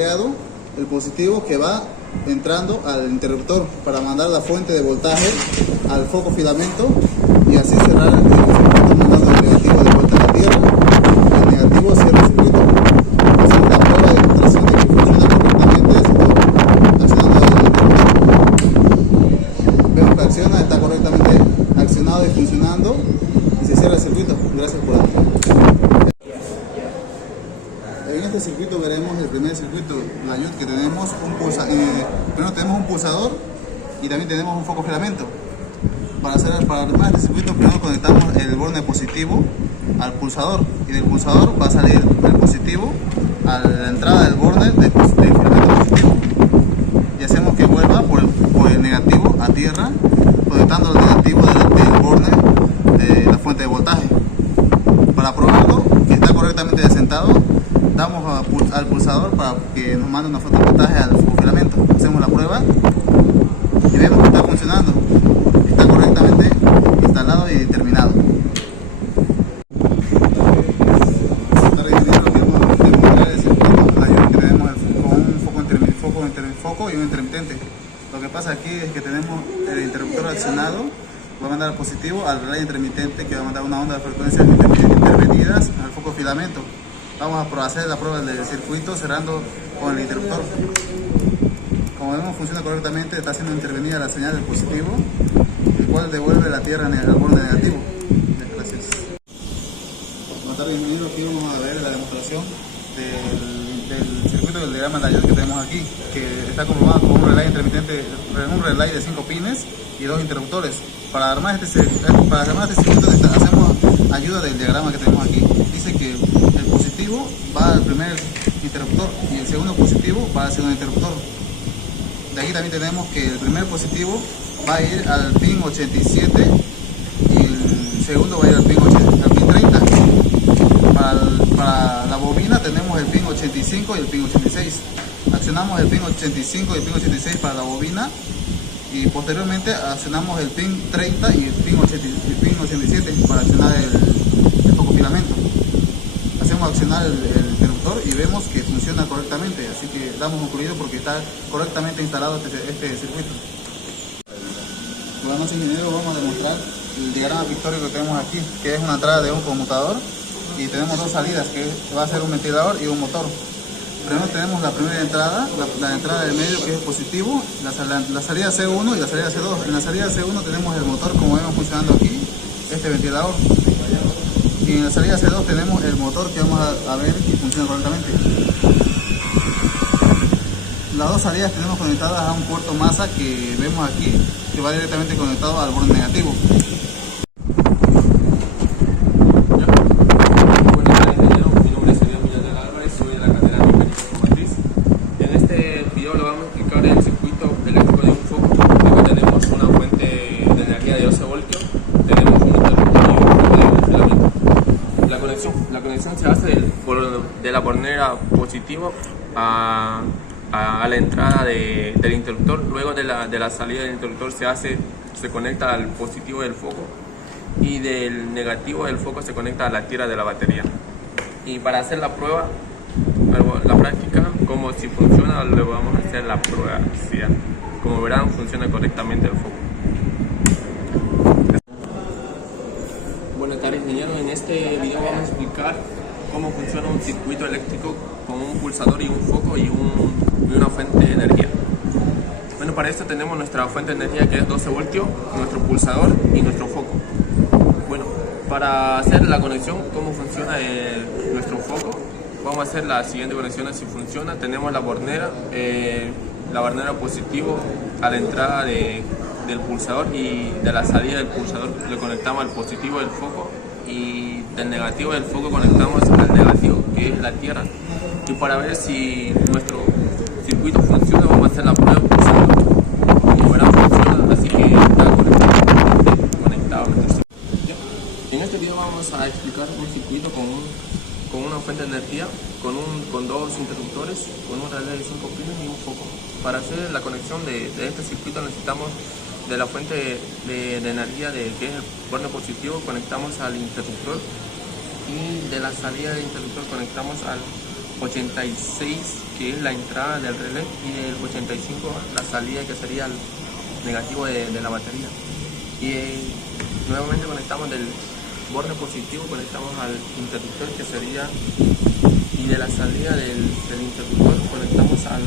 cableado el positivo que va entrando al interruptor para mandar la fuente de voltaje al foco filamento y así cerrar el circuito, mandando el negativo de vuelta a la tierra. El negativo cierra el circuito. Hacemos la prueba de demostración de que funciona correctamente accionando el interruptor. Vemos que acciona, está correctamente accionado y funcionando y se cierra el circuito. Gracias por atender. En este circuito veremos el primer circuito Layut, que tenemos primero tenemos un pulsador y también tenemos un foco filamento. Para armar este circuito, primero conectamos el borne positivo al pulsador y del pulsador va a salir el positivo a la entrada del borne del filamento positivo y hacemos que vuelva por el negativo a tierra, conectando el negativo del borne de la fuente de voltaje. Para probarlo que está correctamente asentado, damos al pulsador para que nos mande una fuente de voltaje al filamento. Hacemos la prueba y vemos que está funcionando, está correctamente instalado y terminado. Foco y un intermitente. Lo que pasa aquí es que tenemos el interruptor accionado, va a mandar positivo al relay intermitente, que va a mandar una onda de frecuencias intervenidas al foco filamento. Vamos a hacer la prueba del circuito cerrando con el interruptor. Como vemos, funciona correctamente, está siendo intervenida la señal del positivo, el cual devuelve la tierra al borde negativo. Gracias. Buenas tardes, bienvenidos. Aquí vamos a ver la demostración del circuito del diagrama Layut que tenemos aquí, que está conformado con un relay intermitente, un relay de 5 pines y 2 interruptores. Para armar este circuito hacemos ayuda del diagrama que tenemos aquí. Dice que el positivo va al primer interruptor y el segundo positivo va al segundo interruptor. De aquí también tenemos que el primer positivo va a ir al pin 87 y el segundo va a ir al pin 30. Para la bobina tenemos el pin 85 y el pin 86. Accionamos el pin 85 y el pin 86 para la bobina y posteriormente accionamos el pin 30 y el pin 87 para accionar el foco filamento. Hacemos accionar el interruptor y vemos que funciona correctamente, así que damos concluido porque está correctamente instalado este circuito. Buenas noches, ingeniero. Vamos a demostrar el diagrama pictórico que tenemos aquí, que es una entrada de un conmutador y tenemos dos salidas, que va a ser un ventilador y un motor. Primero tenemos la primera entrada, la entrada del medio, que es positivo, la salida C1 y la salida C2. En la salida C1 tenemos el motor, como vemos funcionando aquí, este ventilador. Y en la salida C2 tenemos el motor, que vamos a ver que funciona correctamente. Las dos salidas tenemos conectadas a un puerto masa que vemos aquí, que va directamente conectado al borde negativo. La conexión se hace de la bornera positivo a la entrada del interruptor. Luego de la salida del interruptor se conecta al positivo del foco y del negativo del foco se conecta a la tira de la batería. Y para hacer la prueba, la práctica, como si funciona, luego vamos a hacer la prueba. ¿Sí? Como verán, funciona correctamente el foco. Buenas tardes, ingeniero. En este video vamos a explicar cómo funciona un circuito eléctrico con un pulsador y un foco y una fuente de energía. Bueno, para esto tenemos nuestra fuente de energía, que es 12 voltios, nuestro pulsador y nuestro foco. Bueno, para hacer la conexión, cómo funciona nuestro foco, vamos a hacer la siguiente conexión. Si funciona, tenemos la bornera positivo a la entrada del pulsador y de la salida del pulsador le conectamos al positivo del foco y del negativo del foco conectamos al negativo, que es la tierra. Y para ver si nuestro circuito funciona, vamos a hacer la prueba del pulsador. Como verán, funciona, así que está correctamente conectado a nuestro circuito. En este video vamos a explicar un circuito con una fuente de energía, con dos interruptores, con un relé de 5 pines y un foco. Para hacer la conexión de este circuito necesitamos de la fuente de energía que es el borne positivo, conectamos al interruptor y de la salida del interruptor conectamos al 86, que es la entrada del relé, y el 85 la salida, que sería el negativo de la batería. Y nuevamente conectamos del borde positivo, conectamos al interruptor, que sería, y de la salida del interruptor conectamos al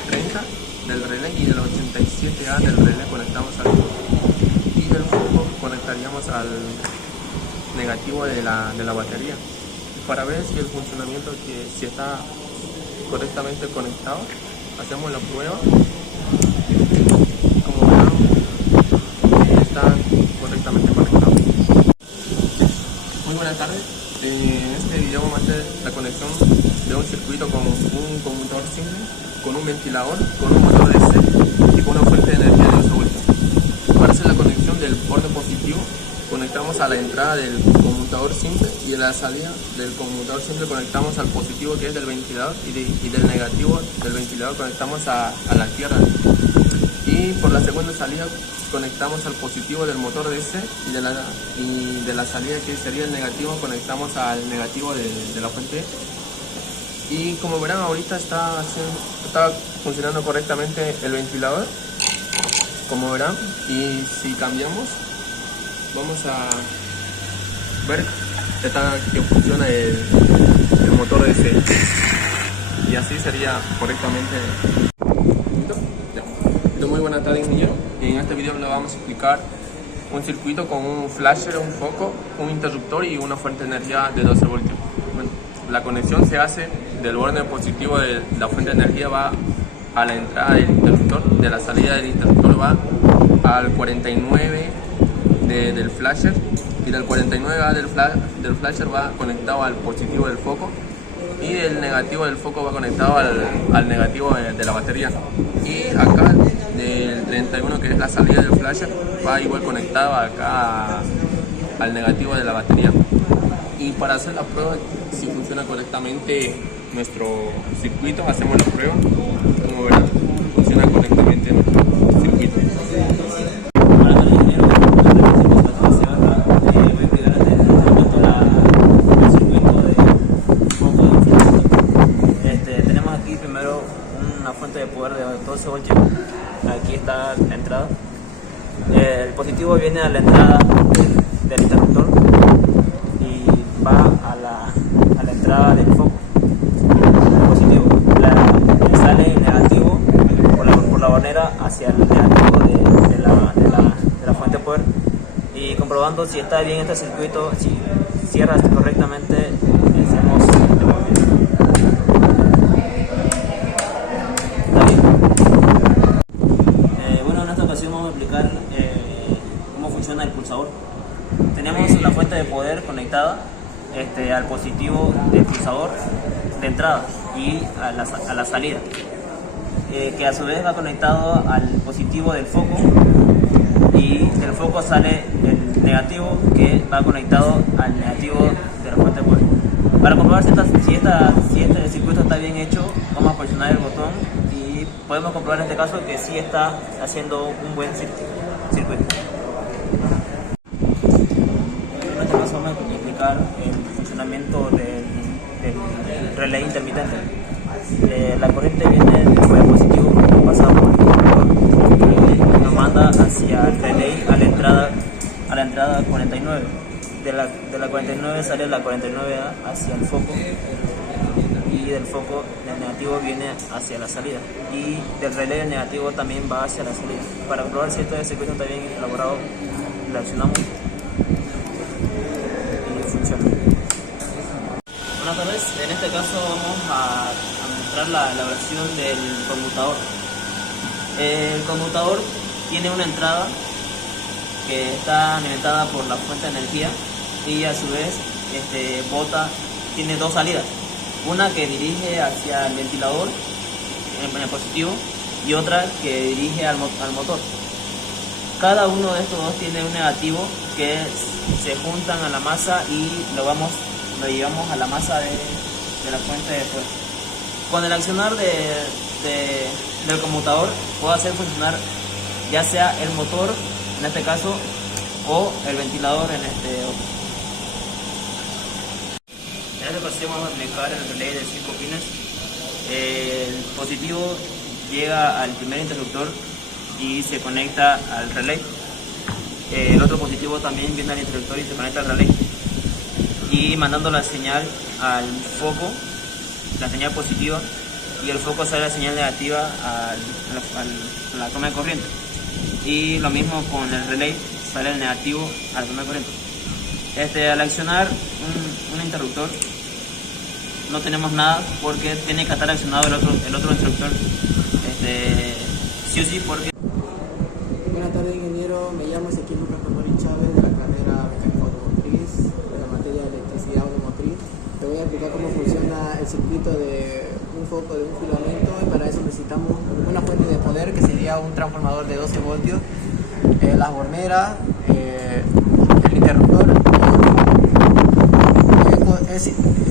30 del relé, y del 87A del relé conectamos al foco, y del foco conectaríamos al negativo de la batería. Para ver si el funcionamiento, si está correctamente conectado, hacemos la prueba. Como verán, está correctamente conectado. Muy buenas tardes. En este video vamos a hacer la conexión de un circuito con un conmutador simple, con un ventilador, con un motor DC y con una fuente de energía de 12 voltios. Para hacer la conexión del borde positivo, conectamos a la entrada del conmutador simple, y a la salida del conmutador simple conectamos al positivo, que es del ventilador, y del negativo del ventilador conectamos a la tierra. Y por la segunda salida conectamos al positivo del motor DC, y de la salida, que sería el negativo, conectamos al negativo de la fuente. Y como verán, ahorita está funcionando correctamente el ventilador, como verán. Y si cambiamos, vamos a ver que funciona el motor DC, y así sería correctamente. Muy buenas tardes, ingeniero. En este video le vamos a explicar un circuito con un flasher, un foco, un interruptor y una fuente de energía de 12 voltios. Bueno, la conexión se hace del borde positivo de la fuente de energía, va a la entrada del interruptor, de la salida del interruptor va al 49 del flasher, y del 49A del flasher va conectado al positivo del foco, y el negativo del foco va conectado al negativo de la batería. Y acá del 31, que es la salida del flasher, va igual conectado acá al negativo de la batería. Y para hacer la prueba si funciona correctamente nuestro circuito, hacemos la prueba. Como verán, funciona correctamente nuestro circuito. De poder de 12 voltios. Aquí está la entrada. El positivo viene a la entrada del interruptor y va a la entrada del foco. El positivo sale el negativo por la bonera hacia el negativo de la fuente de poder. Y comprobando si está bien este circuito, si cierra correctamente, hacemos vamos a explicar cómo funciona el pulsador. Tenemos la fuente de poder conectada al positivo del pulsador de entrada y a la salida, que a su vez va conectado al positivo del foco, y del foco sale el negativo, que va conectado al negativo de la fuente de poder. Para comprobar si este circuito está bien hecho, vamos a presionar el botón y podemos comprobar en este caso que sí está haciendo un buen circuito. En este caso vamos a explicar el funcionamiento del relé intermitente. La corriente viene por el positivo, pasa por el interruptor, nos manda hacia el relé a la entrada 49. De la 49 sale la 49A hacia el foco, y del foco el negativo viene hacia la salida, y del relé el negativo también va hacia la salida. Para comprobar si este circuito está bien elaborado, lo accionamos y funciona. Buenas tardes, en este caso vamos a mostrar la elaboración del conmutador. El conmutador tiene una entrada que está alimentada por la fuente de energía, y a su vez tiene dos salidas, una que dirige hacia el ventilador en el positivo y otra que dirige al motor. Cada uno de estos dos tiene un negativo que se juntan a la masa y lo llevamos a la masa de la fuente de poder. Con el accionar del conmutador puedo hacer funcionar ya sea el motor en este caso o el ventilador en este otro. En esta ocasión vamos a aplicar el relé de 5 pines. El positivo llega al primer interruptor y se conecta al relé. El otro positivo también viene al interruptor y se conecta al relé. Y mandando la señal al foco, la señal positiva, y el foco sale la señal negativa a la toma de corriente. Y lo mismo con el relé, sale el negativo a la toma de corriente. Al accionar un interruptor no tenemos nada porque tiene que estar accionado el otro interruptor sí o sí, porque... Buenas tardes, ingeniero. Me llamo Ezequiel Lucas Camorín Chávez, de la carrera mecánica automotriz, de la materia de electricidad automotriz. Te voy a explicar cómo funciona el circuito de un foco, de un filamento, y para eso necesitamos una fuente de poder que sería un transformador de 12 voltios, las borneras, el interruptor.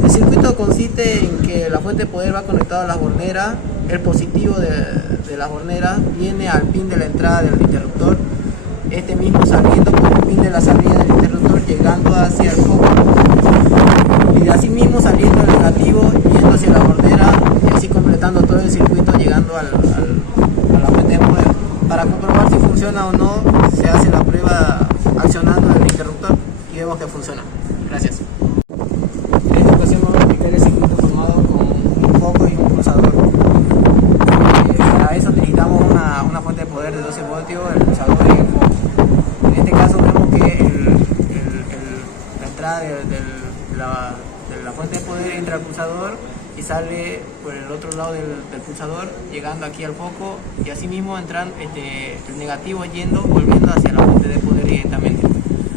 El circuito consiste en que la fuente de poder va conectada a las borneras. El positivo de las borneras viene al pin de la entrada del interruptor, este mismo saliendo por el pin de la salida del interruptor, llegando hacia el foco, y así mismo saliendo el negativo, yendo hacia la bornera, y así completando todo el circuito, llegando a la fuente de poder. Para comprobar si funciona o no, se hace la prueba accionando el interruptor y vemos que funciona. Gracias. En esta ocasión vamos a aplicar el circuito formado con un foco y un pulsador. Para eso necesitamos una fuente de poder de 12 voltios, el pulsador y el foco. En este caso vemos que la entrada de la fuente de poder entra al pulsador y sale por el otro lado del pulsador, llegando aquí al foco, y así mismo entran el negativo volviendo hacia la fuente de poder directamente.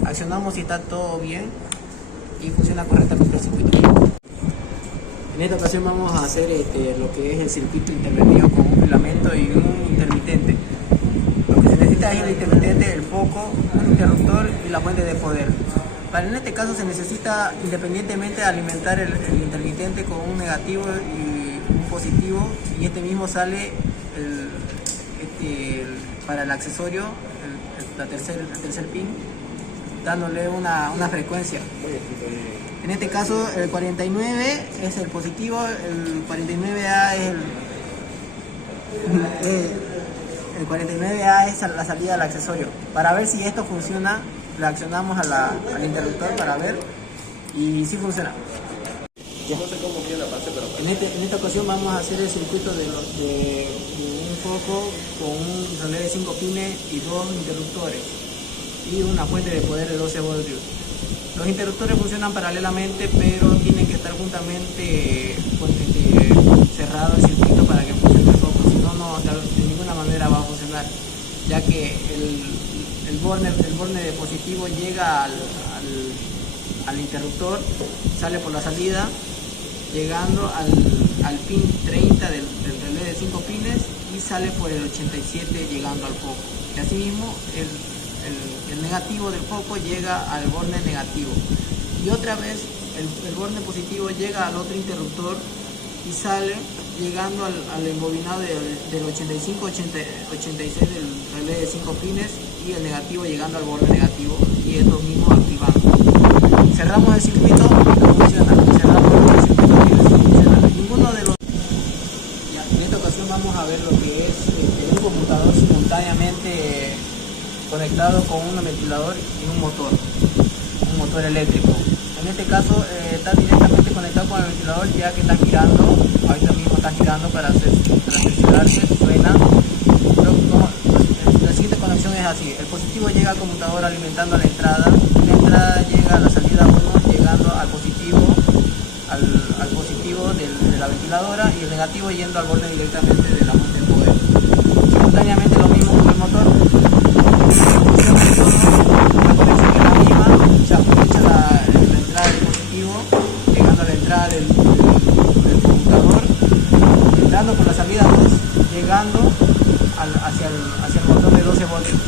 Accionamos si está todo bien y funciona correctamente el circuito. En esta ocasión vamos a hacer lo que es el circuito intervenido con un filamento y un intermitente. Lo que se necesita es el intermitente, el foco, un interruptor y la fuente de poder. En este caso se necesita independientemente alimentar el intermitente con un negativo y un positivo, y este mismo sale para el accesorio, el tercer pin, dándole una frecuencia. En este caso el 49 es el positivo, el 49A es el 49A es la salida del accesorio. Para ver si esto funciona, le accionamos al interruptor para ver, y si funciona. No sé cómo viene la parte, pero... En esta ocasión vamos a hacer el circuito de un foco con un relé de 5 pines y 2 interruptores y una fuente de poder de 12 voltios. Los interruptores funcionan paralelamente, pero tienen que estar juntamente cerrado el circuito para que funcione el foco, si no, de ninguna manera va a funcionar, ya que el borne de positivo llega al interruptor, sale por la salida, llegando al pin 30 del relé de 5 pines, y sale por el 87 llegando al foco. Y así mismo el negativo del foco llega al borne negativo, y otra vez el borne positivo llega al otro interruptor y sale llegando al embobinado del 85-86 del relé de 5 pines, y el negativo llegando al borne negativo, y estos mismos activando. Cerramos el circuito, no funciona. Cerramos el circuito, no funciona. Ninguno de los... En esta ocasión vamos a ver lo que es un computador simultáneamente conectado con un ventilador y un motor eléctrico. En este caso está directamente conectado con el ventilador, ya que está girando, ahorita mismo está girando para cerciorarse, suena. La siguiente conexión es así: el positivo llega al computador alimentando la entrada llega a la salida 1 llegando al positivo de la ventiladora, y el negativo yendo al borde directamente de la fuente de poder. Simultáneamente lo mismo con el motor. La conexión es la misma, se aprovecha la entrada del positivo llegando a la entrada del computador, entrando por la salida 2 llegando hacia el motor de 12 voltios.